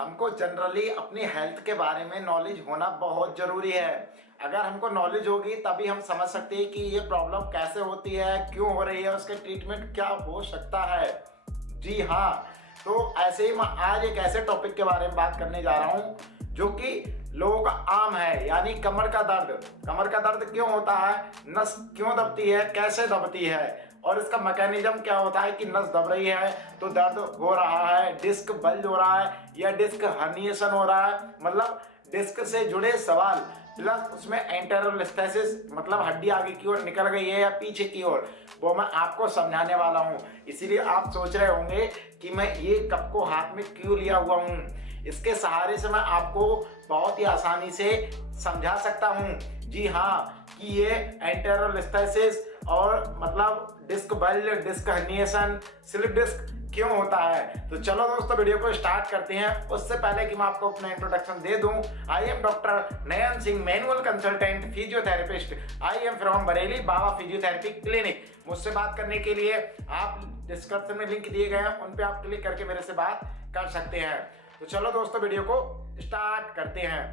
हमको जनरली अपनी हेल्थ के बारे में नॉलेज होना बहुत ज़रूरी है। अगर हमको नॉलेज होगी तभी हम समझ सकते हैं कि ये प्रॉब्लम कैसे होती है, क्यों हो रही है, उसके ट्रीटमेंट क्या हो सकता है। जी हाँ, तो ऐसे ही मैं आज एक ऐसे टॉपिक के बारे में बात करने जा रहा हूँ जो कि लोगों का आम है, यानी कमर का दर्द। कमर का दर्द क्यों होता है, नस क्यों दबती है, कैसे दबती है और इसका मैकेनिज्म क्या होता है कि नस दब रही है तो दर्द हो रहा है, डिस्क बल्ज हो रहा है या डिस्क हर्निएशन हो रहा है, मतलब डिस्क से जुड़े सवाल, प्लस उसमें एंटेरोलिस्थेसिस मतलब हड्डी आगे की ओर निकल गई है या पीछे की ओर, वो मैं आपको समझाने वाला हूँ। इसीलिए आप सोच रहे होंगे कि मैं ये कप को हाथ में क्यों लिया हुआ हूँ। इसके सहारे से मैं आपको बहुत ही आसानी से समझा सकता हूँ। जी हाँ, कि ये एंटेरोलिस्थेसिस और मतलब disc bulge, disc herniation, slip disc क्यों होता है। तो चलो दोस्तों वीडियो को स्टार्ट करते हैं। उससे पहले कि मैं आपको अपना इंट्रोडक्शन दे दूं, I am doctor Nayan Singh, manual consultant physiotherapist. I am from Bareilly Baba physiotherapy clinic. मुझसे बात करने के लिए आप डिस्क्रिप्शन में लिंक दिए गए हैं, उन पे आप क्लिक करके मेरे से बात कर सकते हैं। तो चलो दोस्तों वीडियो को स्टार्ट करते हैं।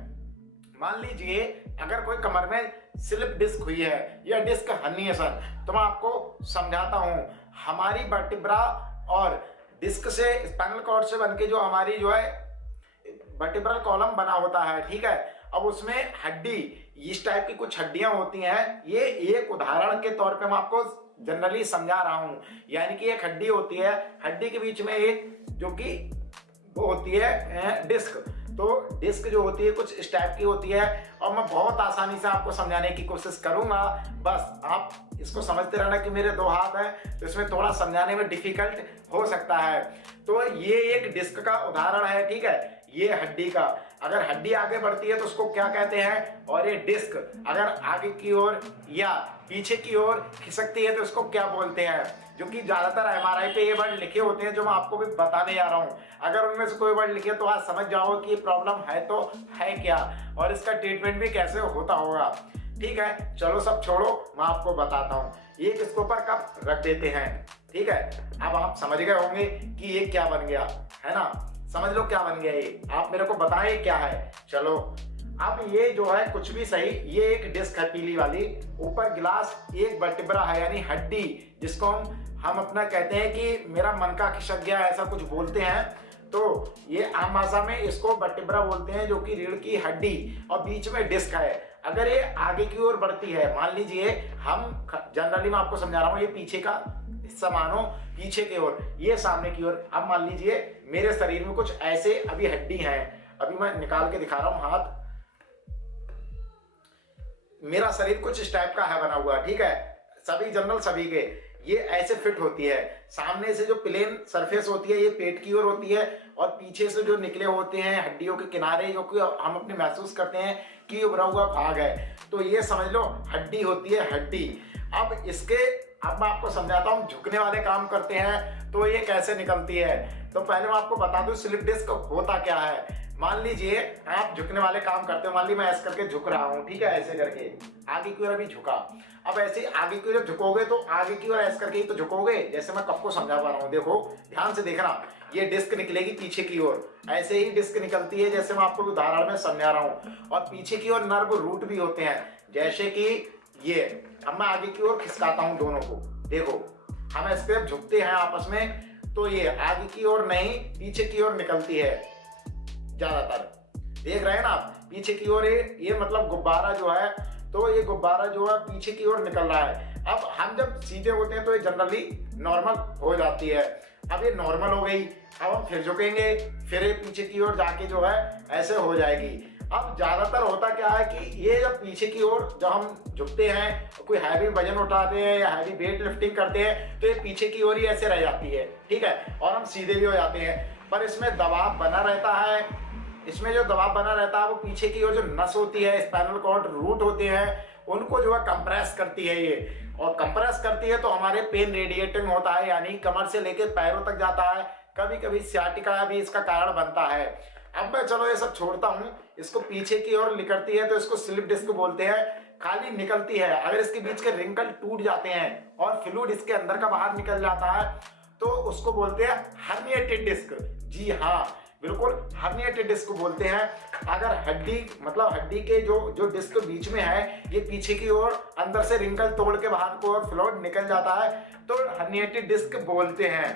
मान लीजिए अगर कोई कमर में स्लिप डिस्क हुई है या डिस्क हर्निएशन, तो मैं आपको समझाता हूँ। हमारी वर्टिब्रा और डिस्क से स्पाइनल कॉर्ड से बनके जो हमारी जो है वर्टिब्रल कॉलम बना होता है, ठीक है। अब उसमें हड्डी, इस टाइप की कुछ हड्डियां होती हैं। ये एक उदाहरण के तौर पे मैं आपको जनरली समझा रहा हूँ। यानी कि एक हड्डी होती है, हड्डी के बीच में एक जो कि वो होती है डिस्क। तो डिस्क जो होती है कुछ इस टाइप की होती है और मैं बहुत आसानी से आपको समझाने की कोशिश करूंगा। बस आप इसको समझते रहना कि मेरे दो हाथ हैं, तो इसमें थोड़ा समझाने में डिफिकल्ट हो सकता है। तो ये एक डिस्क का उदाहरण है, ठीक है। ये हड्डी का, अगर हड्डी आगे बढ़ती है तो उसको क्या कहते हैं, और ये डिस्क अगर आगे की ओर या पीछे की ओर खिसकती है तो उसको क्या बोलते हैं। जो कि ज्यादातर एमआरआई पे ये वर्ड लिखे होते हैं जो मैं आपको भी बताने जा रहा हूँ। अगर उनमें से कोई वर्ड लिखे तो आज समझ जाओ कि ये प्रॉब्लम है तो है क्या और इसका ट्रीटमेंट भी कैसे होता होगा, ठीक है। चलो सब छोड़ो, मैं आपको बताता हूँ। एक इसके ऊपर कप रख देते हैं, ठीक है। अब आप समझ गए होंगे कि ये क्या बन गया, है ना। समझ लो क्या बन गया ये, आप मेरे को बताएं क्या है। चलो अब ये जो है कुछ भी सही, ये एक डिस्क है पीली वाली, ऊपर गिलास, एक वर्टिब्रा है यानी हड्डी, जिसको हम अपना कहते हैं कि मेरा मन का खिसक गया, ऐसा कुछ बोलते हैं। तो ये आम भाषा में इसको वर्टिब्रा बोलते हैं, जो कि रीढ़ की हड्डी, और बीच में डिस्क है। अगर ये आगे की ओर बढ़ती है, मान लीजिए हम जनरली मैं आपको समझा रहा हूँ, ये पीछे का हिस्सा मानो पीछे की ओर, ये सामने की ओर। अब मान लीजिए मेरे शरीर में कुछ ऐसे अभी हड्डी हैं, अभी मैं निकाल के दिखा रहा हूँ हाथ। मेरा शरीर कुछ इस टाइप का है बना हुआ, ठीक है। सभी जनरल सभी के ये ऐसे फिट होती है। सामने से जो प्लेन सरफेस होती है ये पेट की ओर होती है, और पीछे से जो निकले होते हैं हड्डियों के किनारे, जो कि हम अपने महसूस करते हैं कि उभरा हुआ भाग है, तो ये समझ लो हड्डी होती है, हड्डी। अब मैं आपको समझाता हूँ, झुकने वाले काम करते हैं तो ये कैसे निकलती है। तो पहले मैं आपको बता दूं स्लिप डिस्क होता क्या है। मान लीजिए आप झुकने वाले काम करते हो, मान लीजिए मैं ऐसे करके झुक रहा हूँ, ठीक है, ऐसे करके आगे की ओर अभी झुका। अब ऐसे आगे की ओर झुकोगे तो आगे की ओर ऐसे करके ही तो झुकोगे, जैसे मैं कब को समझा पा रहा हूँ। देखो ध्यान से देखना, ये डिस्क निकलेगी पीछे की ओर, ऐसे ही डिस्क निकलती है जैसे मैं आपको उदाहरण में समझा रहा हूँ। और पीछे की ओर नर्व रूट भी होते हैं, जैसे कि ये। अब मैं आगे की ओर खिसकाता हूँ दोनों को, देखो हम इस पे झुकते हैं आपस में, तो ये आगे की ओर नहीं पीछे की ओर निकलती है ज्यादातर। देख रहे हैं ना आप, पीछे की ओर ये मतलब गुब्बारा जो है, तो ये गुब्बारा जो है पीछे की ओर निकल रहा है। अब हम जब सीधे होते हैं तो ये जनरली नॉर्मल हो जाती है। अब ये नॉर्मल हो गई, अब हम फिर झुकेंगे, फिर ये पीछे की ओर जाके जो है ऐसे हो जाएगी। अब ज्यादातर होता क्या है कि ये जब पीछे की ओर जब हम झुकते हैं, कोई हैवी वजन उठाते हैं या हैवी वेट लिफ्टिंग करते हैं, तो ये पीछे की ओर ही ऐसे रह जाती है, ठीक है, और हम सीधे भी हो जाते हैं। पर इसमें दबाव बना रहता है, इसमें जो दबाव बना रहता है वो पीछे की ओर जो नस होती है, स्पाइनल कॉर्ड रूट होते हैं, उनको जो है कंप्रेस करती है ये, और कंप्रेस करती है तो हमारे पेन रेडिएटिंग होता है, यानी कमर से लेकर पैरों तक जाता है। कभी कभी सियाटिका भी इसका कारण बनता है। अब मैं चलो ये सब छोड़ता हूँ, इसको पीछे की ओर निकलती है तो इसको स्लिप डिस्क बोलते हैं। खाली निकलती है, अगर इसके बीच के रिंकल टूट जाते हैं और फ्लूइड इसके अंदर का बाहर निकल जाता है तो उसको बोलते हैं हर्निएटेड डिस्क। जी हाँ, बिल्कुल हर्निएटेड डिस्क बोलते हैं। अगर हड्डी मतलब हड्डी के जो डिस्क बीच में है ये पीछे की ओर अंदर से रिंकल तोड़ के बाहर को और फ्लोट निकल जाता है तो हर्निएटेड डिस्क बोलते हैं।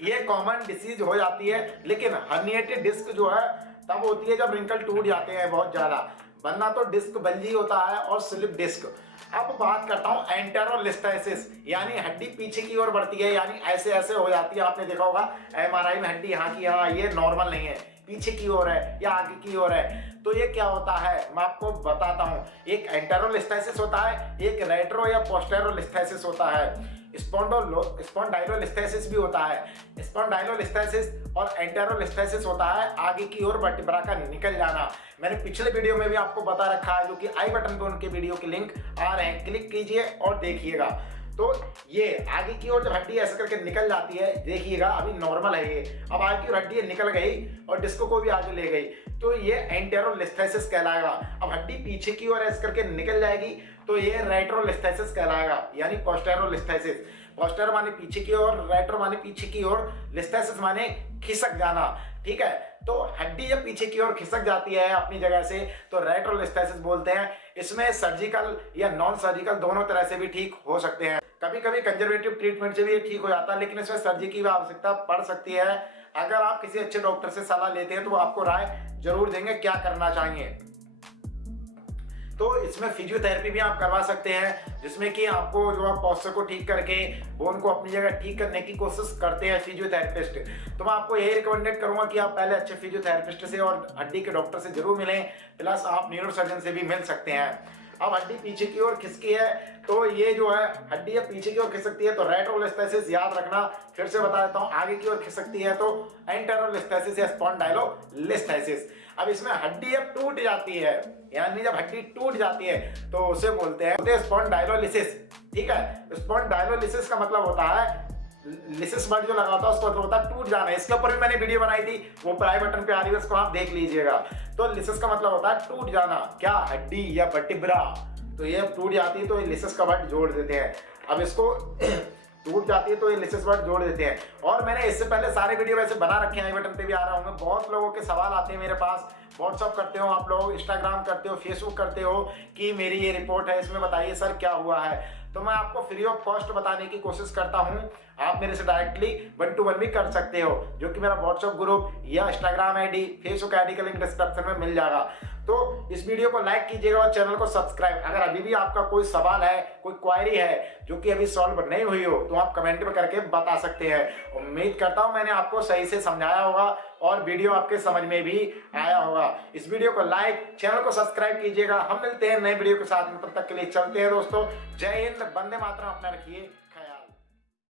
ये कॉमन डिसीज हो जाती है, लेकिन हर्निएटेड डिस्क जो है तब होती है जब रिंकल टूट जाते हैं बहुत ज्यादा, वरना तो डिस्क बल्जी होता है और स्लिप डिस्क। अब बात करता हूँ एंटेरोलिस्थेसिस, यानी हड्डी पीछे की ओर बढ़ती है, यानी ऐसे ऐसे हो जाती है। आपने देखा होगा एमआरआई में हड्डी यहाँ की यहाँ, ये नॉर्मल नहीं है, पीछे की ओर है या आगे की ओर है। तो ये क्या होता है मैं आपको बताता हूँ। एक एंटेरोलिस्थेसिस होता है, एक रेट्रो या पोस्टेरोलिस्थेसिस होता है, स्पॉन्डाइलोलिस्थेसिस भी होता है। स्पॉन्डाइलोलिस्थेसिस और एंटेरोलिस्थेसिस होता है आगे की ओर वर्टिब्रा का निकल जाना। मैंने पिछले वीडियो में भी आपको बता रखा है, जो कि आई बटन पे उनके वीडियो के लिंक आ रहे हैं, क्लिक कीजिए और देखिएगा। तो ये आगे की ओर जब हड्डी ऐसे करके निकल जाती है, देखिएगा अभी नॉर्मल है ये, अब आगे की ओर हड्डी निकल गई और डिस्क को भी आगे ले गई, तो ये एंटेरोलिस्थेसिस कहलाएगा। अब हड्डी पीछे की ओर ऐसे करके निकल जाएगी तो ये रेट्रोलिस्थेसिस कहलाएगा, यानी पोस्टेरोलिस्थेसिस। पोस्टेरो माने पीछे की ओर, रेट्रो माने पीछे की ओर, लिस्थेसिस माने खिसक जाना। ठीक है, तो हड्डी जब पीछे की ओर खिसक जाती है अपनी जगह से तो रेट्रोलिस्थेसिस बोलते हैं। इसमें सर्जिकल या नॉन सर्जिकल दोनों तरह से भी ठीक हो सकते हैं। कभी कभी कंजर्वेटिव ट्रीटमेंट से भी ये ठीक हो जाता है, लेकिन इसमें सर्जरी की भी आवश्यकता पड़ सकती है। अगर आप किसी अच्छे डॉक्टर से सलाह लेते हैं तो वो आपको राय जरूर देंगे क्या करना चाहिए। तो इसमें फिजियोथेरेपी भी आप करवा सकते हैं, जिसमें कि आपको जो आप पॉस्चर को ठीक करके बोन को अपनी जगह ठीक करने की कोशिश करते हैं फिजियोथेरेपिस्ट। तो मैं आपको यही रिकमेंडेड करूंगा कि आप पहले अच्छे फिजियोथेरेपिस्ट से और हड्डी के डॉक्टर से जरूर मिलें, प्लस आप न्यूरोसर्जन से भी मिल सकते हैं। अब हड्डी पीछे की ओर खिसकी है तो ये जो है हड्डी पीछे की ओर खिसकती है तो रेट्रोलिस्थेसिस याद रखना। फिर से बता देता हूँ, आगे की ओर खिसकती है तो एंटेरोलिस्थेसिस या स्पॉन्डाइलोलिस्थेसिस। अब इसमें हड्डी अब टूट जाती है, यानी जब हड्डी टूट जाती है तो उसे बोलते हैं स्पॉन्डाइलोलिसिस। ठीक है, स्पॉन्डाइलोलिसिस का मतलब होता है, लिसिस वर्ड जो लगा होता है उसका मतलब होता है टूट जाना। इसके ऊपर भी मैंने वीडियो बनाई थी, वो प्राई बटन पे आ रही है, उसको आप देख लीजिएगा। तो लिसिस का मतलब होता है टूट जाना, क्या हड्डी या वर्टिब्रा, तो ये टूट जाती है तो ये लिसिस का वर्ड जोड़ देते हैं। अब इसको टूट जाती है तो ये लिसिस वर्ड जोड़ देते हैं। और मैंने इससे पहले सारे वीडियो वैसे बना रखे हैं, आई बटन पे भी आ रहा होंगे। बहुत लोगों के सवाल आते हैं मेरे पास, व्हाट्सअप करते हो आप लोग, इंस्टाग्राम करते हो, फेसबुक करते हो कि मेरी ये रिपोर्ट है, इसमें बताइए सर क्या हुआ है। तो मैं आपको फ्री ऑफ कॉस्ट बताने की कोशिश करता हूँ। आप मेरे से डायरेक्टली 1-to-1 भी कर सकते हो, जो कि मेरा व्हाट्सअप ग्रुप या इंस्टाग्राम आईडी, फेसबुक आईडी का लिंक डिस्क्रिप्शन में मिल जाएगा। तो इस वीडियो को लाइक कीजिएगा और चैनल को सब्सक्राइब। अगर अभी भी आपका कोई सवाल है, कोई क्वायरी है जो कि अभी सॉल्व नहीं हुई हो, तो आप कमेंट में करके बता सकते हैं। उम्मीद करता हूं मैंने आपको सही से समझाया होगा और वीडियो आपके समझ में भी आया होगा। इस वीडियो को लाइक, चैनल को सब्सक्राइब कीजिएगा। हम मिलते हैं नए वीडियो के साथ में, तब तक के लिए चलते हैं दोस्तों। जय हिंद, वंदे मातरम, अपना रखिए।